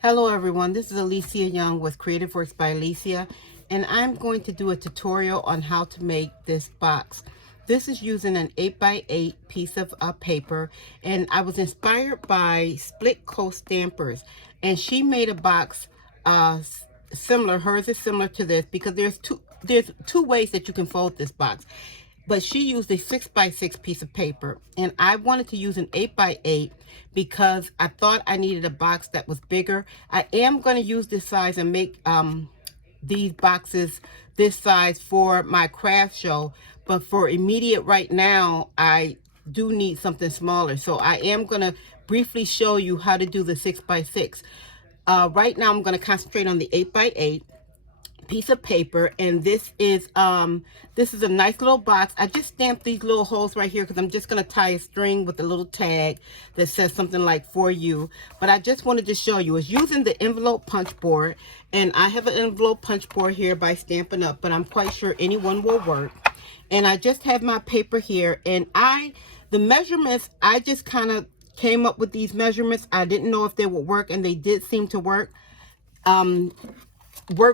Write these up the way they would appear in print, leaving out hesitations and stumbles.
Hello everyone, this is Alicia Young with Creative Works by Alicia, and I'm going to do a tutorial on how to make this box. This is using an 8x8 piece of paper, and I was inspired by Split Coast Stampers, and she made a box similar. Hers is similar to this because there's two ways that you can fold this box. But she used a 6x6 piece of paper, and I wanted to use an 8x8 because I thought I needed a box that was bigger. I am going to use this size and make these boxes this size for my craft show, but for immediate right now I do need something smaller, so I am going to briefly show you how to do the 6x6. Right now I'm going to concentrate on the 8x8 piece of paper, and this is a nice little box. I just stamped these little holes right here because I'm just going to tie a string with a little tag that says something like "for you," but I just wanted to show you. It's using the envelope punch board, and I have an envelope punch board here by Stampin' Up, but I'm quite sure anyone will work. And I just have my paper here, and the measurements, I just kind of came up with these measurements. I didn't know if they would work, and they did seem to work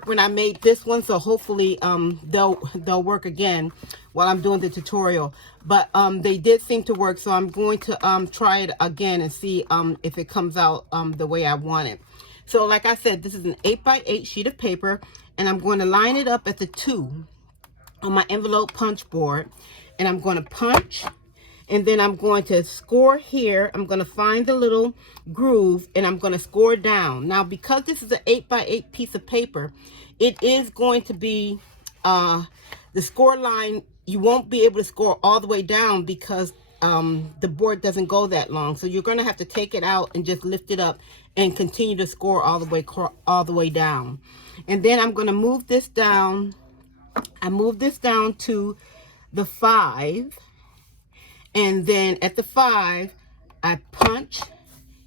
when I made this one, so hopefully they'll work again while I'm doing the tutorial. But they did seem to work, so I'm going to try it again and see if it comes out the way I want it. So like I said, this is an 8x8 sheet of paper, and I'm going to line it up at the 2 on my envelope punch board, and I'm going to punch, and then I'm going to score here. I'm going to find the little groove, and I'm going to score down. Now, because this is an 8x8 piece of paper, it is going to be the score line. You won't be able to score all the way down because the board doesn't go that long. So you're going to have to take it out and just lift it up and continue to score all the way down. And then I'm going to move this down. I move this down to the 5. And then at the 5, I punch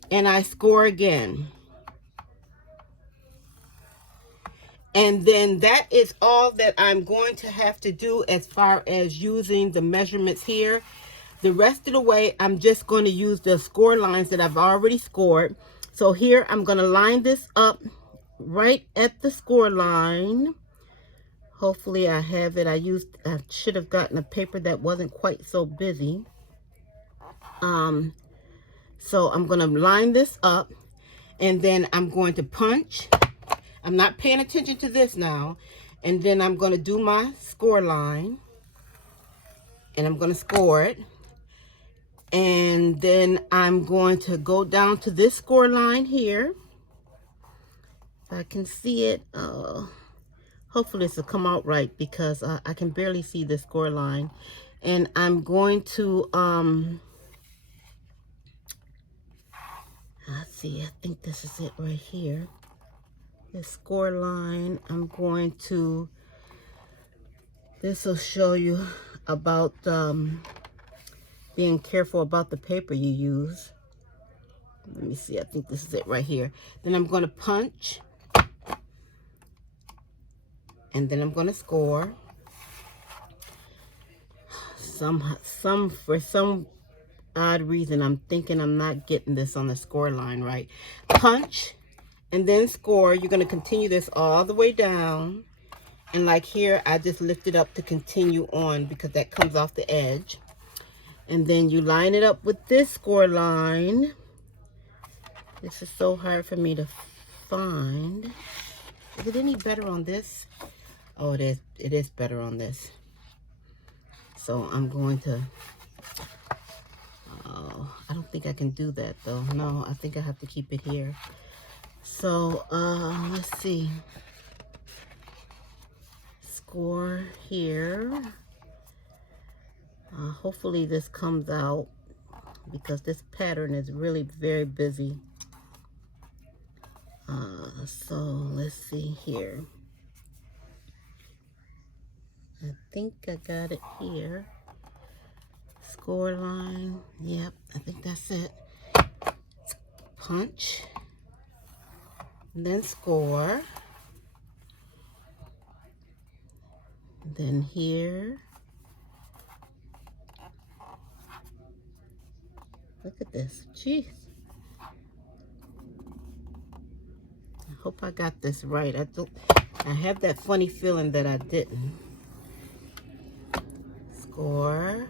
and I score again. And then that is all that I'm going to have to do as far as using the measurements here. The rest of the way, I'm just going to use the score lines that I've already scored. So here, I'm going to line this up right at the score line. Hopefully I have it. I should have gotten a paper that wasn't quite so busy. So I'm going to line this up, and then I'm going to punch. I'm not paying attention to this now. And then I'm going to do my score line, and I'm going to score it. And then I'm going to go down to this score line here. If I can see it. Hopefully this will come out right because I can barely see the score line. And I'm going to, let's see, I think this is it right here. The score line, I'm going to, this will show you about being careful about the paper you use. Let me see, I think this is it right here. Then I'm going to punch, and then I'm going to score. For some odd reason, I'm thinking I'm not getting this on the score line right. Punch and then score. You're going to continue this all the way down, and like here, I just lift it up to continue on because that comes off the edge. And then you line it up with this score line. This is so hard for me to find. Is it any better on this? Oh, it is. It is better on this. So I'm going to, I don't think I can do that though. No, I think I have to keep it here. So let's see. Score here. Hopefully this comes out because this pattern is really very busy. So let's see here. I think I got it here. Score line. Yep, I think that's it. Punch. Then score. Then here. Look at this. Jeez. hope I got this right. I have that funny feeling that I didn't. Score.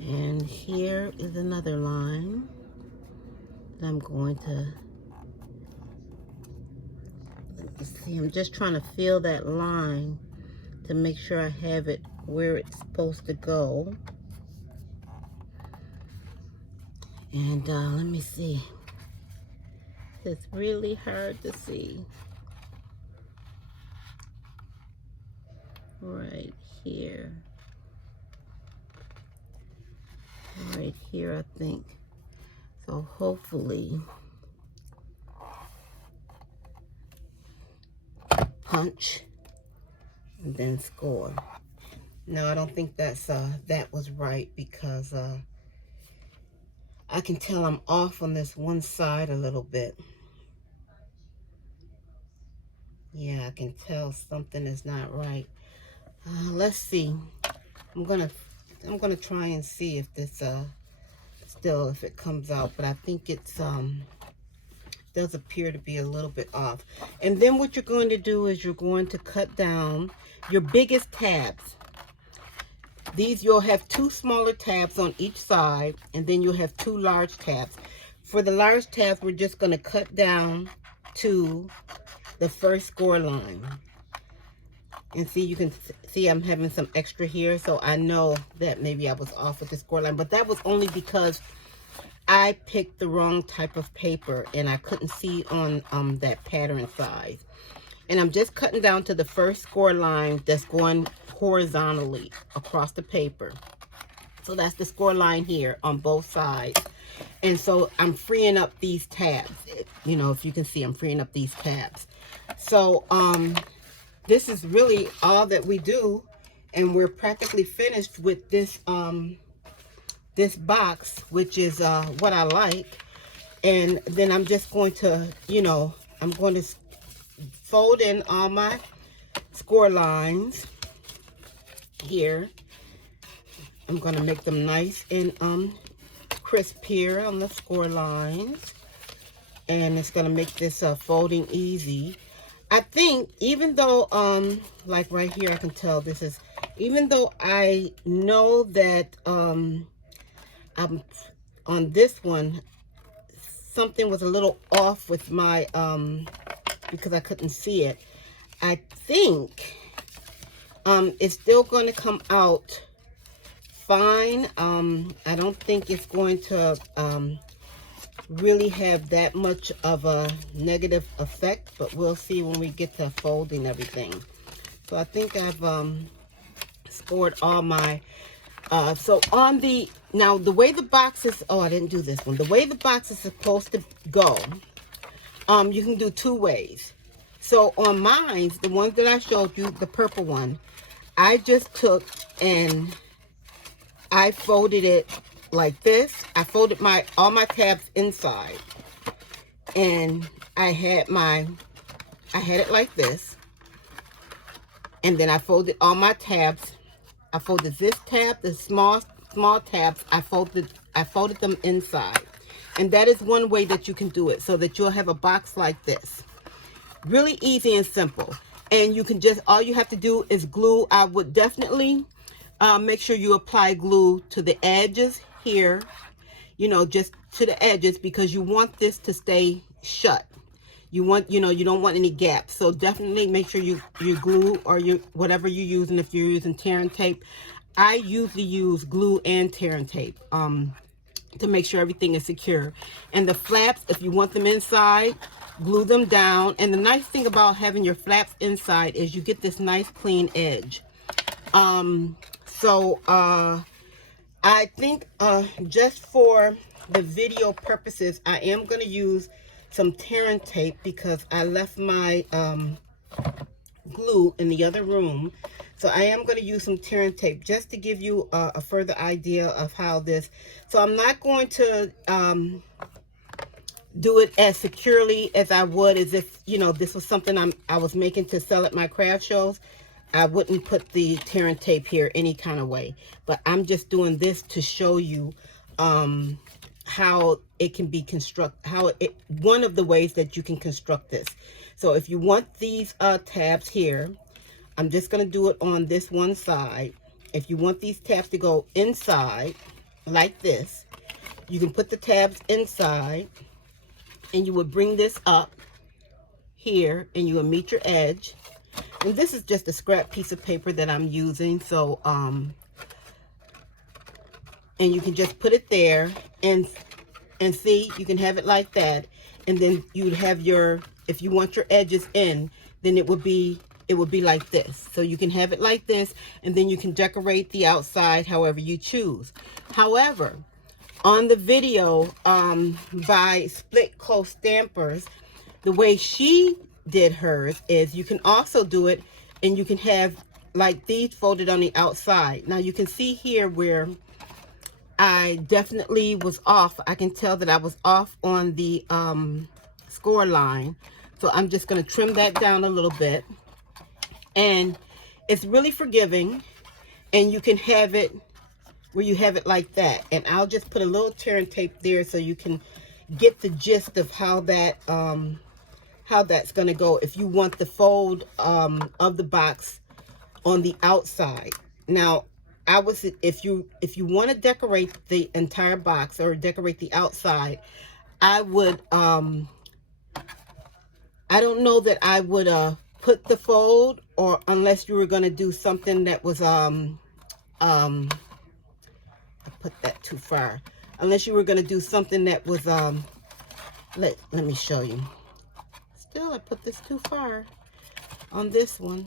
And here is another line that I'm going to, let me see, I'm just trying to feel that line to make sure I have it where it's supposed to go. And let me see. It's really hard to see. Right here. Right here, I think. So hopefully, punch and then score. No, I don't think that's that was right, because I can tell I'm off on this one side a little bit. Yeah, I can tell something is not right. Let's see. I'm gonna try and see if this still, if it comes out, but I think it's does appear to be a little bit off. And then what you're going to do is you're going to cut down your biggest tabs. These, you'll have 2 smaller tabs on each side, and then you'll have 2 large tabs. For the large tabs, we're just going to cut down to the first score line. And see, you can see I'm having some extra here, so I know that maybe I was off with the score line, but that was only because I picked the wrong type of paper and I couldn't see on that pattern size. And I'm just cutting down to the first score line that's going horizontally across the paper. So that's the score line here on both sides. And so I'm freeing up these tabs. You know, if you can see, I'm freeing up these tabs. So this is really all that we do, and we're practically finished with this this box, which is what I like. And then I'm just going to, you know, I'm going to fold in all my score lines here. I'm going to make them nice and crisp here on the score lines, and it's going to make this folding easy. I think, even though like right here, I can tell this is, even though I know that I'm on this one, something was a little off with my because I couldn't see it. I think it's still going to come out fine. I don't think it's going to really have that much of a negative effect, but we'll see when we get to folding everything. So I think I've scored all my so on the, now the way the box is, oh, I didn't do this one. The way the box is supposed to go, you can do 2 ways. So on mine, the ones that I showed you, the purple one, I just took and I folded it like this. I folded all my tabs inside, and I had it like this, and then I folded all my tabs. I folded this tab, the small tabs, I folded them inside. And that is one way that you can do it, so that you'll have a box like this. Really easy and simple. And you can just, all you have to do is glue. I would definitely make sure you apply glue to the edges here, you know, just to the edges, because you want this to stay shut. You want, you know, you don't want any gaps. So definitely make sure you glue, or whatever you're using. If you're using tear and tape, I usually use glue and tear and tape to make sure everything is secure. And the flaps, if you want them inside, glue them down. And the nice thing about having your flaps inside is you get this nice clean edge. I think just for the video purposes, I am going to use some tear and tape, because I left my glue in the other room. So I am going to use some tear and tape just to give you a further idea of how this. So I'm not going to do it as securely as I would as if, you know, this was something I was making to sell at my craft shows. I wouldn't put the tear and tape here any kind of way. But I'm just doing this to show you how it can be one of the ways that you can construct this. So if you want these tabs here, I'm just going to do it on this one side. If you want these tabs to go inside like this, you can put the tabs inside, and you would bring this up here, and you will meet your edge. And this is just a scrap piece of paper that I'm using. So and you can just put it there, and see, you can have it like that. And then you'd have your, if you want your edges in, then it would be like this. So you can have it like this, and then you can decorate the outside however you choose. However, on the video by Split Close Stampers, the way she did hers is you can also do it, and you can have like these folded on the outside. Now you can see here where I definitely was off. I can tell that I was off on the score line. So I'm just going to trim that down a little bit. And it's really forgiving. And you can have it where you have it like that. And I'll just put a little tear and tape there so you can get the gist of how that's going to go if you want the fold of the box on the outside. Now, if you want to decorate the entire box or decorate the outside, I would I don't know that I would put the fold, or unless you were going to do something that was I put that too far. Unless you were going to do something that was let me show you. Still, I put this too far on this one.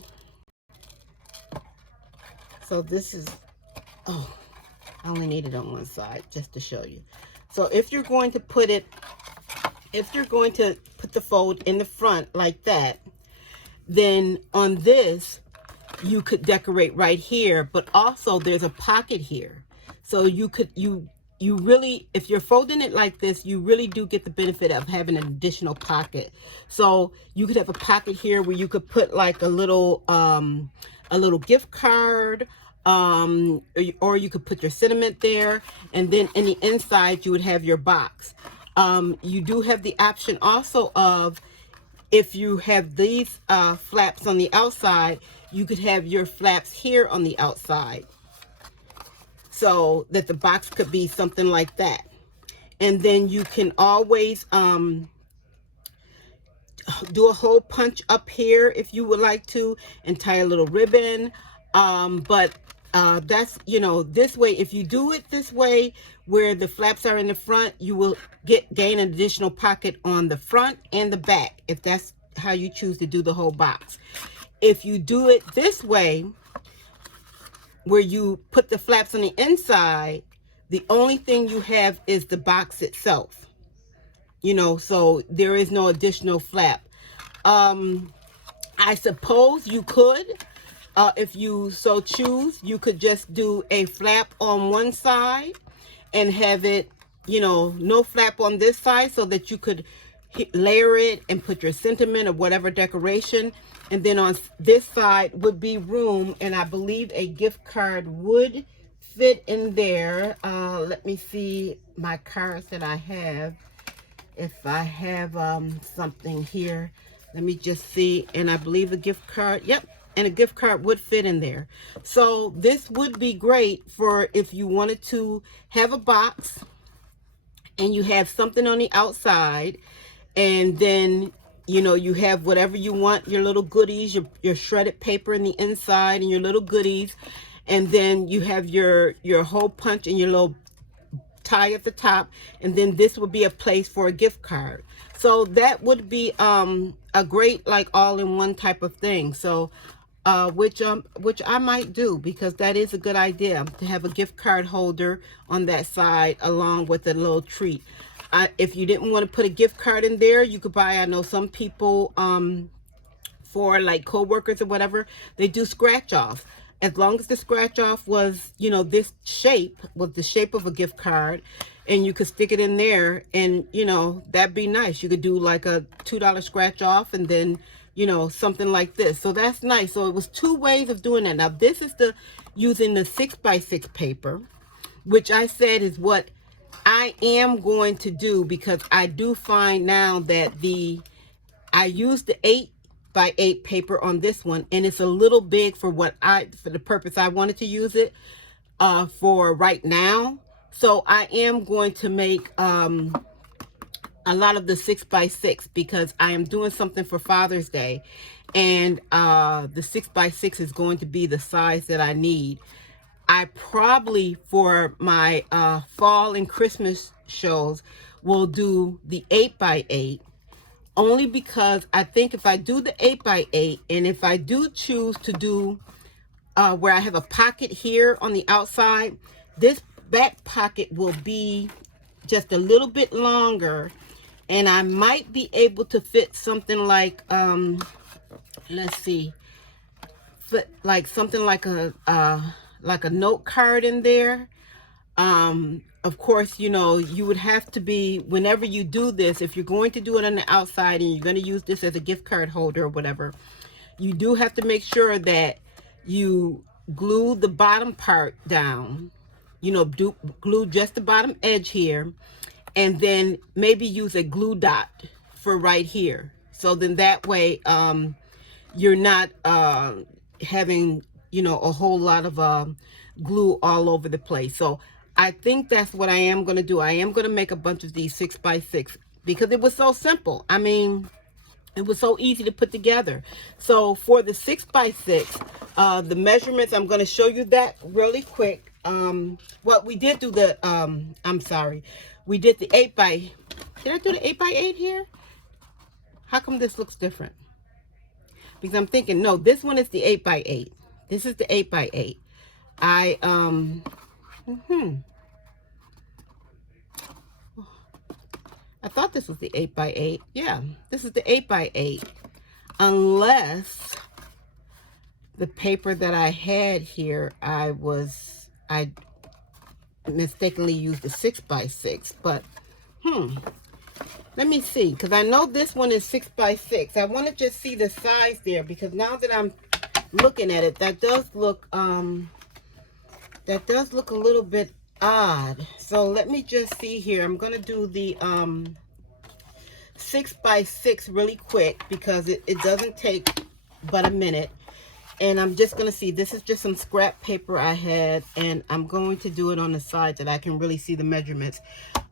So this is, oh, I only need it on one side just to show you. So if you're going to put it, if you're going to put the fold in the front like that, then on this, you could decorate right here, but also there's a pocket here. So you could, you really, if you're folding it like this, you really do get the benefit of having an additional pocket. So you could have a pocket here where you could put like a little gift card, or you could put your sentiment there, and then in the inside you would have your box. You do have the option also of, if you have these flaps on the outside, you could have your flaps here on the outside, so that the box could be something like that. And then you can always do a hole punch up here if you would like to, and tie a little ribbon. But that's, you know, this way, if you do it this way where the flaps are in the front, you will gain an additional pocket on the front and the back, if that's how you choose to do the whole box. If you do it this way, where you put the flaps on the inside, the only thing you have is the box itself, you know, so there is no additional flap. I suppose you could, if you so choose, you could just do a flap on one side and have it, you know, no flap on this side, so that you could layer it and put your sentiment or whatever decoration. And then on this side would be room, and I believe a gift card would fit in there. Let me see my cards that I have. If I have something here, let me just see. And I believe a gift card, yep, and a gift card would fit in there. So this would be great for if you wanted to have a box and you have something on the outside, and then, you know, you have whatever you want, your little goodies, your shredded paper in the inside, and your little goodies, and then you have your hole punch and your little tie at the top, and then this would be a place for a gift card. So that would be a great, like, all-in-one type of thing. So which I might do, because that is a good idea to have a gift card holder on that side along with a little treat. If you didn't want to put a gift card in there, you could buy, I know some people, for like co-workers or whatever, they do scratch off. As long as the scratch off was, you know, this shape, was the shape of a gift card, and you could stick it in there, and, you know, that'd be nice. You could do like a $2 scratch off, and then, you know, something like this. So that's nice. So it was two ways of doing that. Now this is using the 6x6 paper, which I said is what I am going to do, because I do find now that I used the 8x8 paper on this one, and it's a little big for for the purpose I wanted to use it for right now. So I am going to make a lot of the 6x6, because I am doing something for Father's Day, and the 6x6 is going to be the size that I need. I probably, for my fall and Christmas shows, will do the 8x8, only because I think if I do the 8x8, and if I do choose to do where I have a pocket here on the outside, this back pocket will be just a little bit longer, and I might be able to fit something like, let's see, fit like something like a note card in there. Of course, you know, you would have to be, whenever you do this, if you're going to do it on the outside and you're going to use this as a gift card holder or whatever, you do have to make sure that you glue the bottom part down, you know, glue just the bottom edge here, and then maybe use a glue dot for right here. So then that way, you're not having, you know, a whole lot of glue all over the place. So I think that's what I am going to do. I am going to make a bunch of these 6x6 because it was so simple. I mean, it was so easy to put together. So for the 6x6, the measurements, I'm going to show you that really quick. What we did do the, I'm sorry, we did the 8x, did I do the 8x8 here? How come this looks different? Because I'm thinking, no, this one is the 8x8. This is the 8x8. I thought this was the 8x8. Yeah, this is the 8x8. Unless the paper that I had here, I mistakenly used the 6x6. But, let me see. Because I know this one is 6x6. I want to just see the size there. Because now that I'm looking at it, that does look a little bit odd. So let me just see here. I'm going to do the 6x6 really quick because it doesn't take but a minute. And I'm just going to see, this is just some scrap paper I had, and I'm going to do it on the side that I can really see the measurements.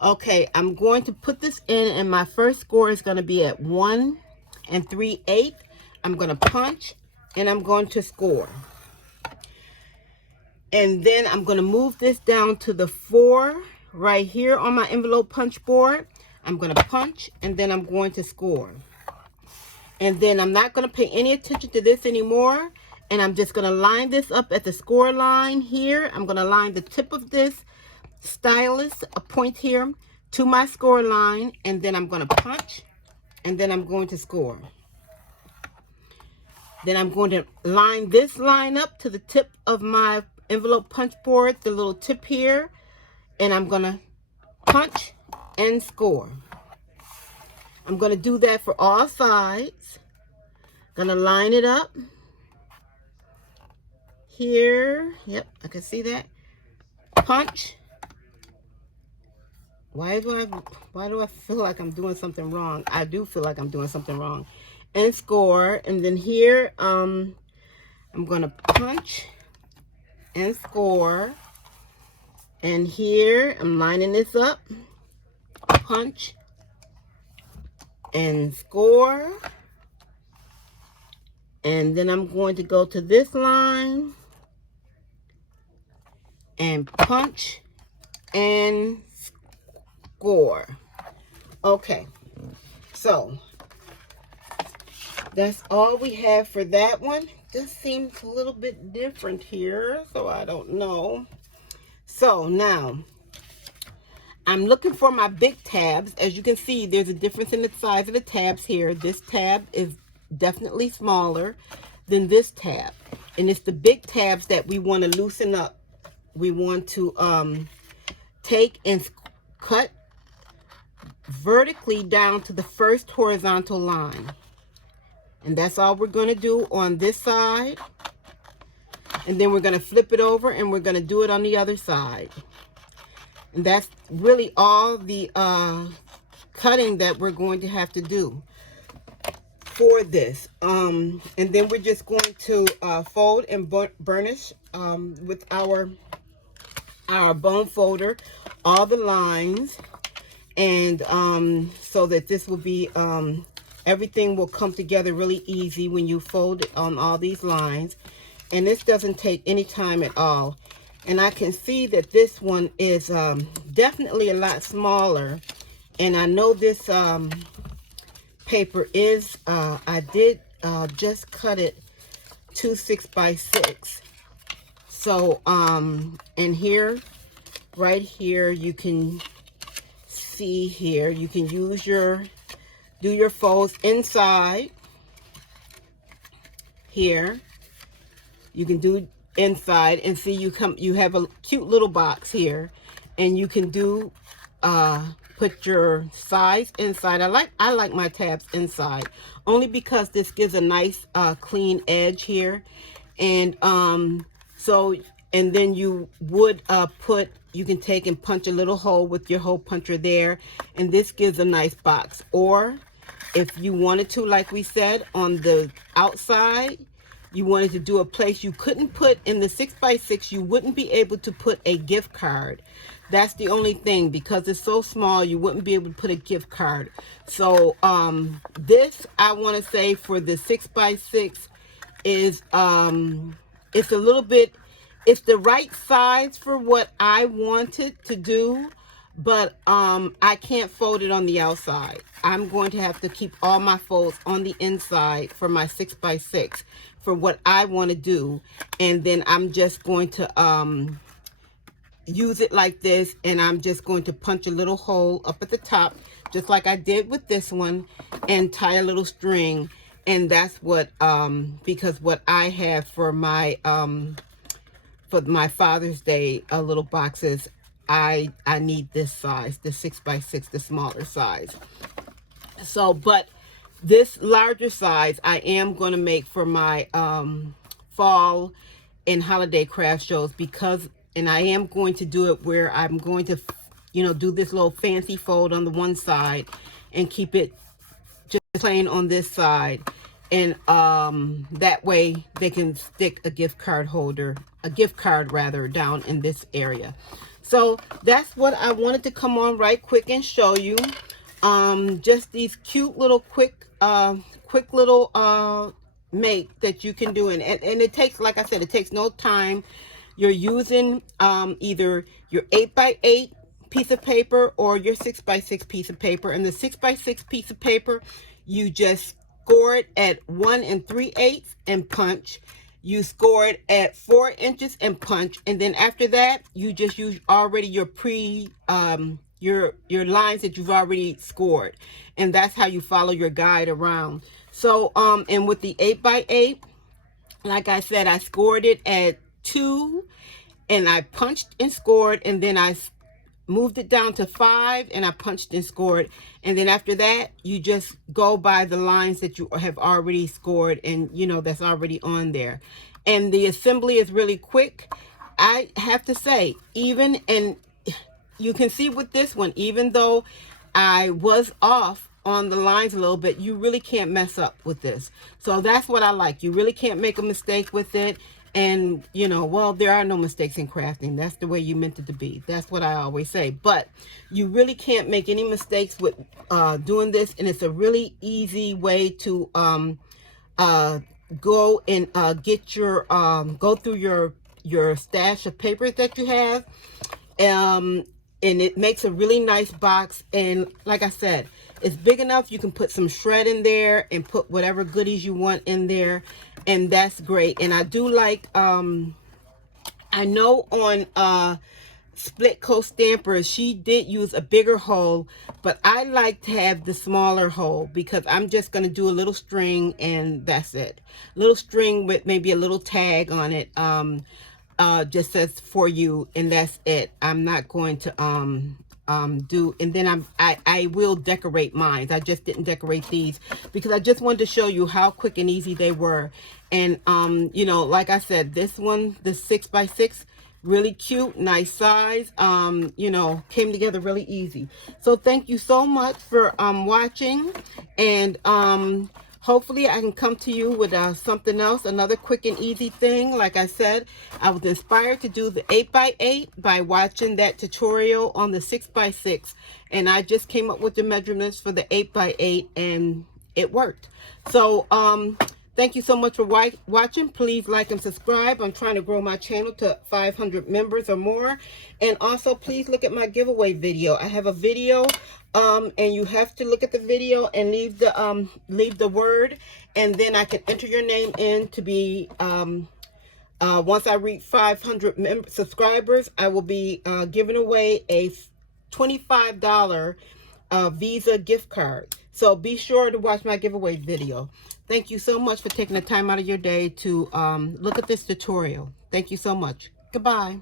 Okay, I'm going to put this in, and my first score is going to be at 1 3/8. I'm going to punch, and I'm going to score. And then I'm going to move this down to the 4 right here on my envelope punch board. I'm going to punch, and then I'm going to score. And then I'm not going to pay any attention to this anymore. And I'm just going to line this up at the score line here. I'm going to line the tip of this stylus, a point here, to my score line. And then I'm going to punch, and then I'm going to score. Then I'm going to line this line up to the tip of my envelope punch board, the little tip here, and I'm gonna punch and score. I'm gonna do that for all sides. Gonna line it up here. Yep, I can see that. Punch. Why do I feel like I'm doing something wrong? I do feel like I'm doing something wrong. And score. And then here, I'm gonna punch and score. And here I'm lining this up, punch and score. And then I'm going to go to this line and punch and score. Okay, so that's all we have for that one. This seems a little bit different here, so I don't know. So now, I'm looking for my big tabs. As you can see, there's a difference in the size of the tabs here. This tab is definitely smaller than this tab. And it's the big tabs that we want to loosen up. We want to take and cut vertically down to the first horizontal line. And that's all we're going to do on this side. And then we're going to flip it over and we're going to do it on the other side. And that's really all the cutting that we're going to have to do for this. And then we're just going to fold and burnish with our bone folder all the lines, and so that this will be everything will come together really easy when you fold it on all these lines. And this doesn't take any time at all. And I can see that this one is definitely a lot smaller. And I know this paper is, I did just cut it to 6x6. So, and here, right here, you can see here, you can use do your folds inside here. You can do inside, and see you have a cute little box here, and you can do put your size inside. I like my tabs inside only because this gives a nice clean edge here. And so, and then you would you can take and punch a little hole with your hole puncher there, and this gives a nice box. Or if you wanted to, like we said, on the outside, you wanted to do a place you couldn't put in the 6x6, you wouldn't be able to put a gift card. That's the only thing, because it's so small, you wouldn't be able to put a gift card. So this, I want to say, for the 6x6 is it's a little bit, it's the right size for what I wanted to do, but I can't fold it on the outside. I'm going to have to keep all my folds on the inside for my 6x6 for what I want to do. And then I'm just going to use it like this, and I'm just going to punch a little hole up at the top, just like I did with this one, and tie a little string. And that's what because what I have for my Father's Day little boxes, I need this size, the 6x6, the smaller size. So, but this larger size I am going to make for my fall and holiday craft shows, because, and I am going to do it where I'm going to, you know, do this little fancy fold on the one side and keep it just plain on this side. And that way they can stick a gift card rather, down in this area. So that's what I wanted to come on right quick and show you. Just these cute little quick little make that you can do. And it takes, like I said, it takes no time. You're using either your 8x8 piece of paper or your 6x6 piece of paper. And the 6x6 piece of paper, you just score it at 1 3/8 and punch. You score it at 4 inches and punch. And then after that, you just use already your your lines that you've already scored. And that's how you follow your guide around. So and with the 8x8, like I said, I scored it at 2, and I punched and scored, and then I moved it down to 5, and I punched and scored. And then after that, you just go by the lines that you have already scored, and you know that's already on there. And the assembly is really quick. I have to say, even, and you can see with this one, even though I was off on the lines a little bit, you really can't mess up with this. So that's what I like. You really can't make a mistake with it. And, you know, well, there are no mistakes in crafting. That's the way you meant it to be. That's what I always say. But you really can't make any mistakes with doing this. And it's a really easy way to go and get your, go through your stash of papers that you have. And it makes a really nice box. And like I said, it's big enough you can put some shred in there and put whatever goodies you want in there, and that's great. And I do like I know on Split Coat Stampers, she did use a bigger hole, but I like to have the smaller hole because I'm just going to do a little string, and that's it. Little string with maybe a little tag on it, just says for you, and that's it. I'm not going to do, and then I will decorate mine. I just didn't decorate these because I just wanted to show you how quick and easy they were. And you know, like I said, this one, the 6x6, really cute, nice size. You know, came together really easy. So thank you so much for watching, and hopefully I can come to you with something else, another quick and easy thing. Like I said, I was inspired to do the 8x8 by watching that tutorial on the 6x6, and I just came up with the measurements for the 8x8, and it worked. So thank you so much for watching. Please like and subscribe. I'm trying to grow my channel to 500 members or more. And also, please look at my giveaway video. I have a video, and you have to look at the video and leave the word, and then I can enter your name in to be, once I reach 500 subscribers, I will be giving away a $25 Visa gift card. So be sure to watch my giveaway video. Thank you so much for taking the time out of your day to look at this tutorial. Thank you so much. Goodbye.